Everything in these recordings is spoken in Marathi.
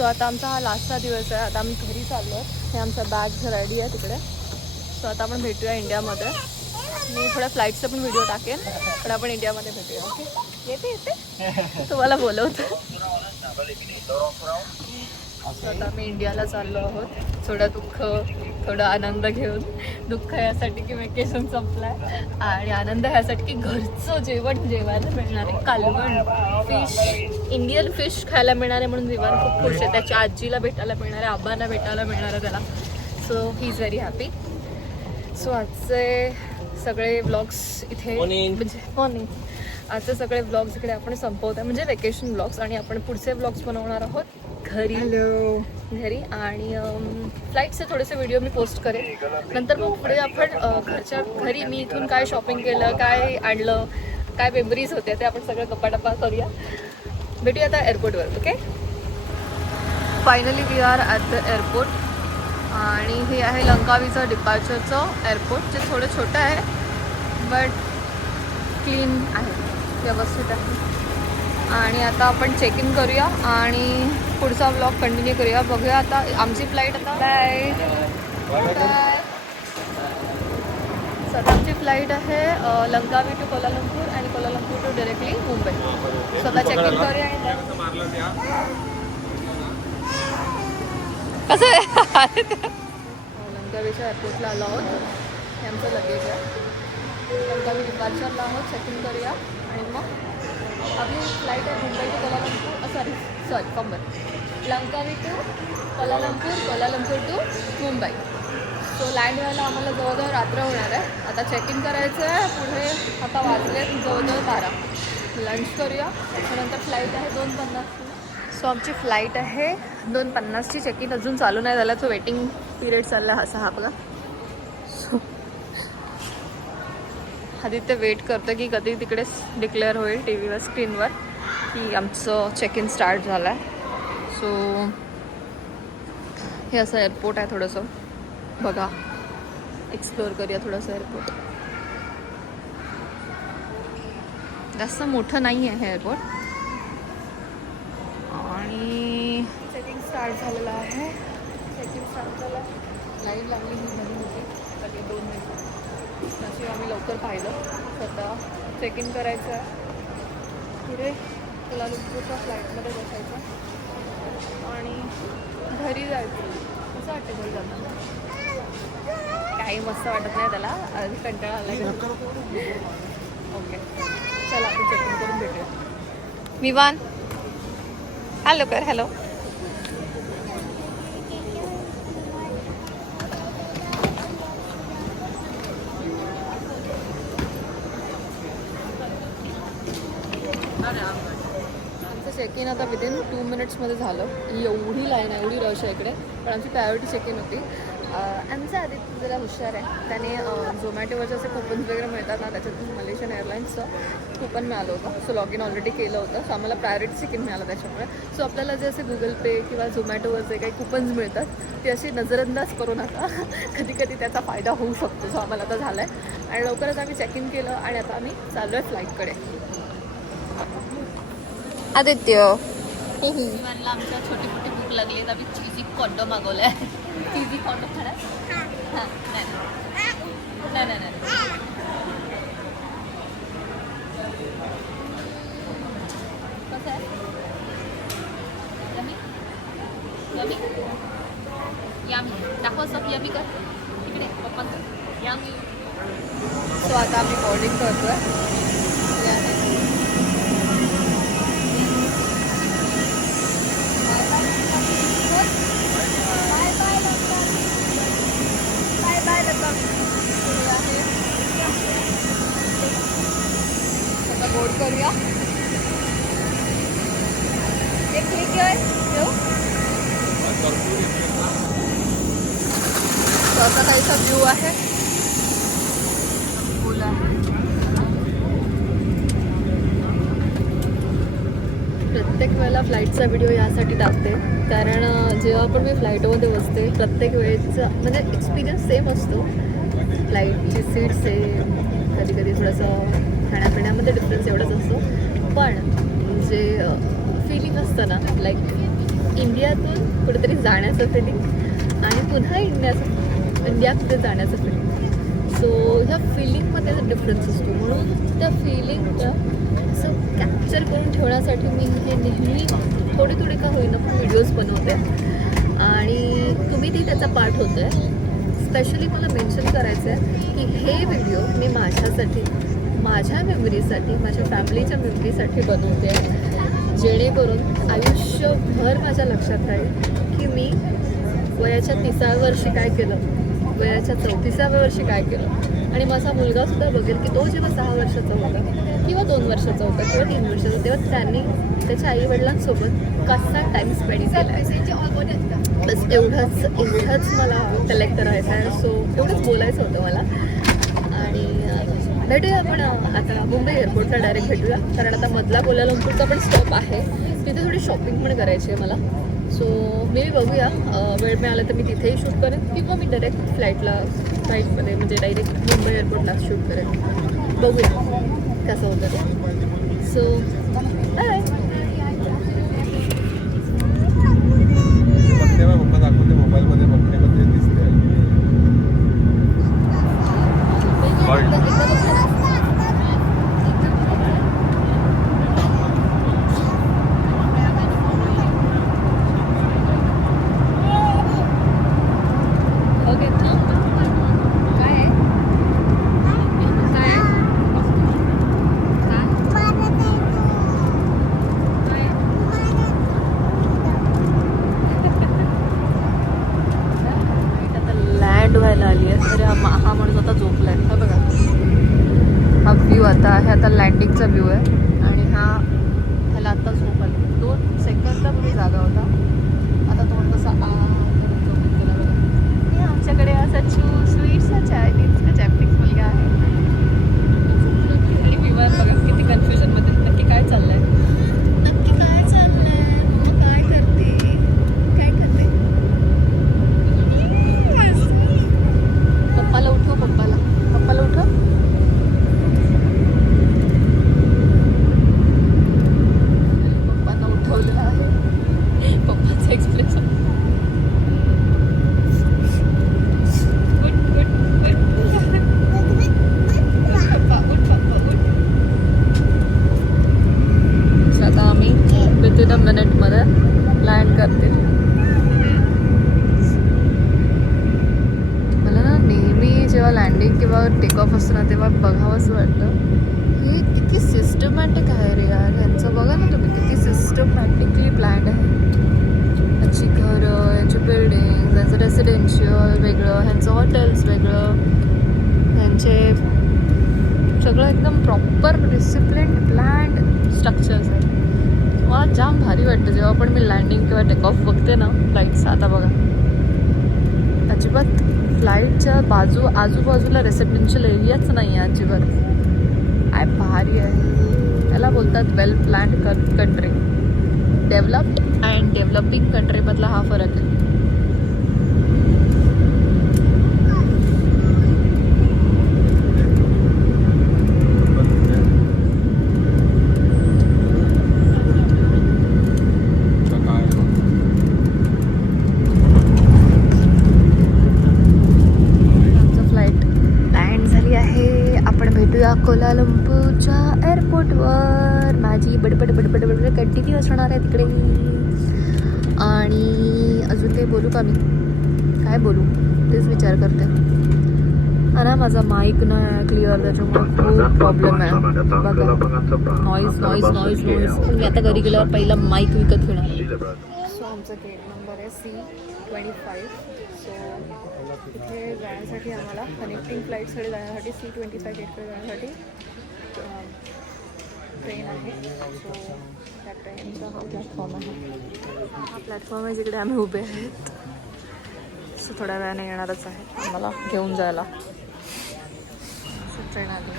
सो आता आमचा हा लास्टचा दिवस आहे. आता आम्ही घरी चाललो आहे. हे आमचा बॅग रेडी आहे तिकडे. सो आता आपण भेटूया इंडियामध्ये. मी थोड्या फ्लाईटचा पण व्हिडिओ टाकेन, पण आपण इंडियामध्ये भेटूया. ओके, येते येते तुम्हाला बोलवतो. आता आम्ही इंडियाला चाललो आहोत. थोडं दुःख थोडं आनंद घेऊन. दुःख यासाठी की वेकेशन संपलाय आणि आनंद ह्यासाठी की घरचं जेवण जेवायला मिळणार आहे. कालवण फिश, इंडियन फिश खायला मिळणार आहे म्हणून विवान खूप खुश आहे. त्याच्या आजीला भेटायला मिळणार आहे, आबांना भेटायला मिळणार आहे त्याला. So he is very happy. So आजचे सगळे व्लॉग्स इथे म्हणजे मॉर्निंग आजचे सगळे व्लॉग्स इकडे आपण संपवत आहे, म्हणजे वेकेशन व्लॉग्स. आणि आपण पुढचे व्लॉग्स बनवणार आहोत घरी. घरी आणि फ्लाईटचे थोडेसे व्हिडिओ मी पोस्ट करेन. नंतर मग पुढे आपण घरच्या घरी मी इथून काय शॉपिंग केलं, काय आणलं, काय मेमरीज होत्या ते आपण सगळं गप्पा करूया. भेटूया आता एअरपोर्टवर. Okay, finally we are at the airport. आणि हे आहे लंकावीचं डिपार्चरचं एअरपोर्ट, जे थोडं छोटं आहे बट क्लीन आहे, व्यवस्थित आहे. आणि आता आपण चेक इन करूया आणि पुढचा व्लॉग कंटिन्यू करूया. बघूया आता आमची फ्लाईट. आता सध्या आमची फ्लाईट आहे लंकावी टू कोलालंपूर आणि कोलालंपूर टू डायरेक्टली मुंबई. स्वतः चेक इन करूया. कसं आहे लंकावीच्या एअरपोर्टला आलो आहोत. हे आमचं लगेज आहे. लंकावी डिपार्चरला आहोत. चेक इन करूया आणि मग आपली फ्लाईट आहे Mumbai to Kuala Lumpur. Sorry Langkawi to Kuala Lumpur, Kuala Lumpur to Mumbai. So land व्हायला आम्हाला जवळजवळ रात्र होणार आहे. आता चेक इन करायचं आहे. पुढे आता वाजले जवळजवळ 12. लंच करूया. त्याच्यानंतर फ्लाईट आहे 2:50. सो आमची फ्लाईट आहे 2:50ची. चेक इन अजून चालू नाही झाला. तो वेटिंग पिरियड चालला असा हा बघा. सो आदित्य वेट करतो की कधी तिकडे डिक्लेअर होईल टी व्हीवर स्क्रीनवर की आमचं चेक इन स्टार्ट झालं आहे. सो हे असं एअरपोर्ट आहे. थोडंसं बघा, एक्सप्लोअर करूया थोडंसं एअरपोर्ट. जास्त मोठं नाही आहे हे एअरपोर्ट. आणि चेकिंग स्टार्ट झालेलं आहे. चेकिंग स्टार्ट झालं. लाईन लागली ही बंद होती सगळे 2 मिनिट. नशीब आम्ही लवकर पाहिलं. स्वतः चेक इन करायचं आहे. पुढे कोलालंपूरच्या फ्लाईटमध्ये बसायचं आणि घरी जायचं. कसं वाटतं घरी जाताना? काही मस्त वाटत नाही त्याला, कंटाळा आला. ओके, चला आपण चेक इन करून भेटूया. विवान हॅलो कर. हॅलो. आमचं चेक इन आता विदिन 2 मिनिट्समध्ये झालं. एवढी लाईन आहे, एवढी रश आहे इकडे. पण आमची प्रायोरिटी चेक इन होती. आमचा आदित्य जरा हुशार आहे. त्याने झोमॅटोवरचे असे कुपन्स वगैरे मिळतात ना, त्याच्यातून मलेशियन एअरलाईन्सचं कूपन मिळालं होतं. सो लॉग इन ऑलरेडी केलं होतं. सो आम्हाला प्रायोरिटी चेक इन मिळालं त्याच्यामुळे. सो आपल्याला जे असे गुगल पे किंवा झोमॅटोवर जे काही कुपन्स मिळतात ते अशी नजरअंदाज करू नका. कधी कधी त्याचा फायदा होऊ शकतो. जो आम्हाला आता झाला आहे. आणि लवकरच आम्ही चेक इन केलं आणि आता आम्ही चाललो आहे फ्लाईटकडे. आदित्य विमानला आमच्या छोटी मोठी भूक लागली तर आम्ही चीजी कॉन्डो मागवलं आहे. चीजी कॉन्डो खरं? हां, नाही नाही नाही नाही. कसं आहे? यमी यमी यामी दाखव. सब यमी कर तिकडे पप्पांचं यामी. सो आता आम्ही बोर्डिंग करतो आहे. आता बोर्ड करूया. एक क्लिक घेऊ. असा काहीसा व्ह्यू आहे. फुल आहे. प्रत्येक वेळेला फ्लाईटचा व्हिडिओ यासाठी टाकते कारण जेव्हा पण मी फ्लाईटमध्ये बसते प्रत्येक वेळेचा म्हणजे एक्सपिरियन्स सेम असतो. फ्लाईटची सीट सेम, कधी कधी थोडंसं खाण्यापिण्यामध्ये डिफरन्स एवढंच असतो. पण जे फिलिंग असतं ना, लाईक इंडियातून कुठेतरी जाण्याचं फिलिंग आणि पुन्हा इंडियामध्ये जाण्याचं फिलिंग. सो ह्या फिलिंगमध्ये डिफरन्स असतो, म्हणून त्या फिलिंगला असं कॅप्चर करून ठेवण्यासाठी मी हे नेहमी थोडी थोडी का होईना पण व्हिडिओज बनवते आणि तुम्ही ती त्याचा पार्ट होतो आहे. स्पेशली मला मेन्शन करायचं आहे की हे व्हिडिओ मी माझ्यासाठी, माझ्या मेमरीसाठी, माझ्या फॅमिलीच्या मेमरीसाठी बनवते आहे, जेणेकरून आयुष्यभर माझ्या लक्षात राहील की मी वयाच्या 30व्या वर्षी काय केलं, वयाच्या 34व्या वर्षी काय केलं. आणि माझा मुलगासुद्धा बघेल की तो जेव्हा 6 वर्षाचा होता किंवा 2 वर्षाचा होता किंवा 3 वर्षाचा, तेव्हा त्यांनी त्याच्या आईवडिलांसोबत कसा टाईम स्पेंड केला आहे. बस एवढंच मला कलेक्ट करायचं आहे. सो एवढंच बोलायचं होतं मला. आणि भेटूया आपण आता मुंबई एअरपोर्टला डायरेक्ट भेटूया, कारण आता मधला कोलालंपूरचा पण स्टॉप आहे, तिथे थोडी शॉपिंग पण करायची आहे मला. सो मी बघूया वेळ मिळाला तर मी तिथेही शूट करेन किंवा मी डायरेक्ट फ्लाईटमध्ये म्हणजे डायरेक्ट मुंबई एअरपोर्टलाच शूट करेन. बघूया कसं होतं ते. So bye. दाखवते मोबाईलमध्ये बघण्यामध्ये दिसते. व्हायला आली आहे तर हा माणूस आता झोपलाय. हा बघा, हा व्ह्यू आता आहे, आता लँडिंगचा व्ह्यू आहे आणि ह्याला आता झोप आली. 2 सेकंदापूर्वी जागा होता, आता थोडंसं झोपून गेला बघा. आमच्याकडे असा स्वीटचा चायनीजचा जॅपनीज मुलगा आहे आणि विमान बघा किती कन्फ्युजनमध्ये, नक्की काय चाललंय, नक्की काय चाललंय, मग काय करते, काय करते. पप्पाला उठव, पप्पाला उठव. पप्पांना उठवलेलं आहे, पप्पाचं एक्सप्रेशन. आता आम्ही विथिन अ मिनिटमध्ये लँड करते. जेव्हा लँडिंग किंवा टेक ऑफ असतं ना तेव्हा बघावंसं वाटतं हे किती सिस्टमॅटिक आहे रे यार. यांचं बघा ना तुम्ही, किती सिस्टमॅटिकली प्लॅन्ड आहे. यांची घरं, यांची बिल्डिंग, यांचं रेसिडेन्शियल वेगळं, ह्यांचं हॉटेल्स वेगळं, ह्यांचे सगळं एकदम प्रॉपर डिसिप्लिन प्लॅन्ड स्ट्रक्चर्स आहेत. मला जाम भारी वाटतं जेव्हा पण मी लँडिंग किंवा टेक ऑफ बघते ना फ्लाईटचा. आता बघा अजिबात फ्लाईटच्या आजूबाजूला रेसिडेन्शियल एरियाच नाही आहे अजिबात. काय भारी आहे. याला बोलतात well planned country. Developed and developing कंट्रीमधला हा फरक आहे. कोलालंपूरच्या एअरपोर्टवर माझी बडबड कंटिन्यू असणार आहे तिकडे. आणि अजून काही बोलू का मी, काय बोलू तेच विचार करते. आणि माझा माईक ना क्लिअर, त्याच्यामुळे खूप प्रॉब्लेम आहे बघा. नॉईज. मी आता घरी गेल्यावर पहिला माईक विकत घेणार आहे. सो आमचा गेट नंबर आहे C25. सो इथे जाण्यासाठी आम्हाला कनेक्टिंग फ्लाईटसाठी जाण्यासाठी C25 गेटकडे जाण्यासाठी ट्रेन आहे. सो त्या ट्रेनचा हा प्लॅटफॉर्म आहे. हा प्लॅटफॉर्म आहे जिकडे आम्ही उभे आहेत. सो थोड्या वेळाने येणारच आहे आम्हाला घेऊन जायला. ट्रेन आली.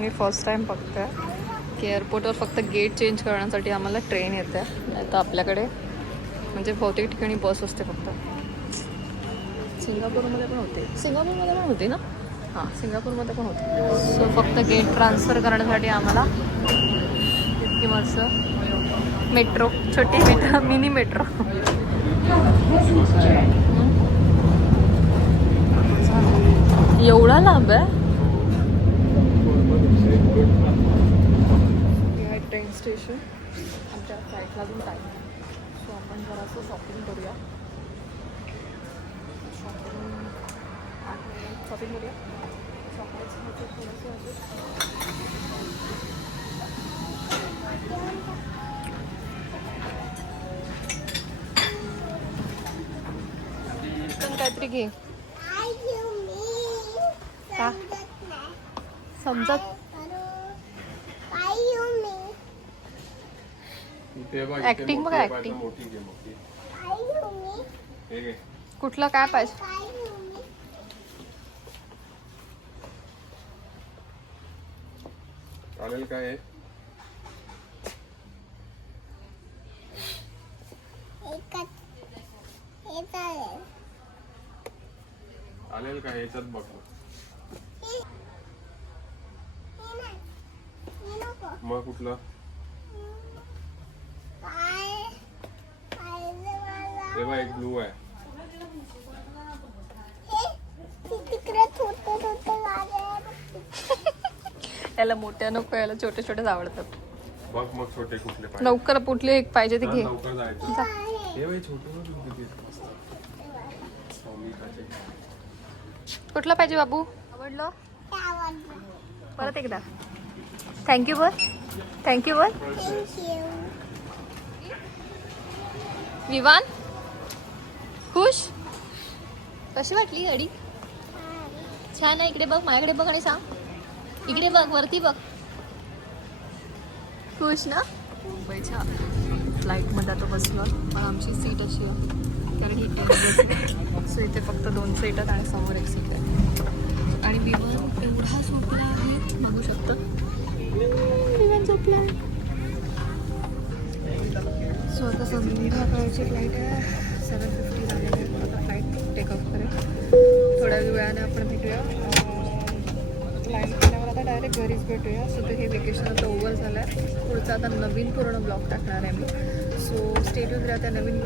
मी फर्स्ट टाईम बघते की एअरपोर्टवर फक्त गेट चेंज करण्यासाठी आम्हाला ट्रेन येते, नाही तर आपल्याकडे म्हणजे बहुतेक ठिकाणी बस असते फक्त. सिंगापूरमध्ये पण होती ना. हां, सिंगापूरमध्ये पण होती. सो फक्त गेट ट्रान्सफर करण्यासाठी आम्हाला इतकी मस्त मेट्रो, छोटी मेट्रो, मिनी मेट्रो. एवढा लांब आहे. हे आहे ट्रेन स्टेशन. आमच्या फ्लाईटला अजून टाईम आहे, सो आपण जरासं शॉपिंग करूया. शॉपिंग करूया. चॉकलेट्समध्ये थोडंसं पण काहीतरी घे. का समजत ऍक्टिंग बघा, ऍक्टिंग. कुठलं काय पाहिजे? चालेल काय आहे? चालेल का ह्याच्यात बघ. मग कुठलं? तेव्हा एक ब्लू आहे. याला मोठ्या नको, याला छोटे छोटेच आवडतात. बघ मग छोटे कुठले पाहिजे. लवकर कुठले एक पाहिजे ते घे. लवकर जायचं. जा. हे बाई छोटे किती कुठलं पाहिजे बाबू? आवडलं? परत एकदा थँक्यू बोल. थँक्यू बोल. विवान खुश? कशी वाटली गाडी? छान आहे. इकडे बघ, माझ्याकडे बघ आणि सांग. इकडे बघ, वरती बघ. खुश ना? मुंबईच्या फ्लाईटमध्ये आता बसलो. पण आमची सीट अशी आहे कारण ही ट्रेन सो इथे फक्त 2 सीट आहेत आणि समोर एक सीट आहे. आणि विमान एवढा झोपला आहे, मागू शकतो. विमान झोपला आहे. सो आता संध्याकाळची फ्लाईट आहे. 7:50 झालेली आहे. आता फ्लाईट टेकऑफ करेल. थोड्या वेळाने आपण भेटूया. फ्लाईट केल्यावर आता डायरेक्ट घरीच भेटूया. सो ते हे वेकेशन आता ओव्हर झालं आहे. पुढचा आता नवीन पूर्ण ब्लॉग टाकणार आहे मी. सो स्टे ट्यून राहा त्या नवीन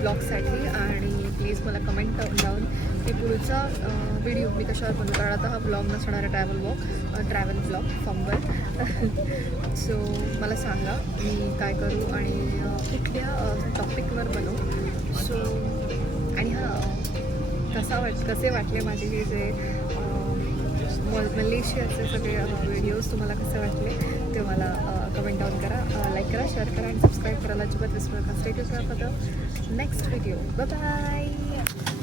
ब्लॉगसाठी. आणि प्लीज मला कमेंट लावून की पुढचा व्हिडिओ मी कशावर बनवू. कारण आता हा ब्लॉग नसणार आहे, ट्रॅव्हल ब्लॉग फॉर्मवर. सो मला सांगा मी काय करू आणि कुठल्या टॉपिकवर बनवू. सो आणि कसे वाटले माझे हे जे मलेशियाचे सगळे व्हिडिओज तुम्हाला कसे वाटले ते मला कमेंट डाऊन करा. लाईक करा, शेअर करा आणि सबस्क्राईब करायला अजिबात विसरू नका. Stay tune for the next video. Bye bye.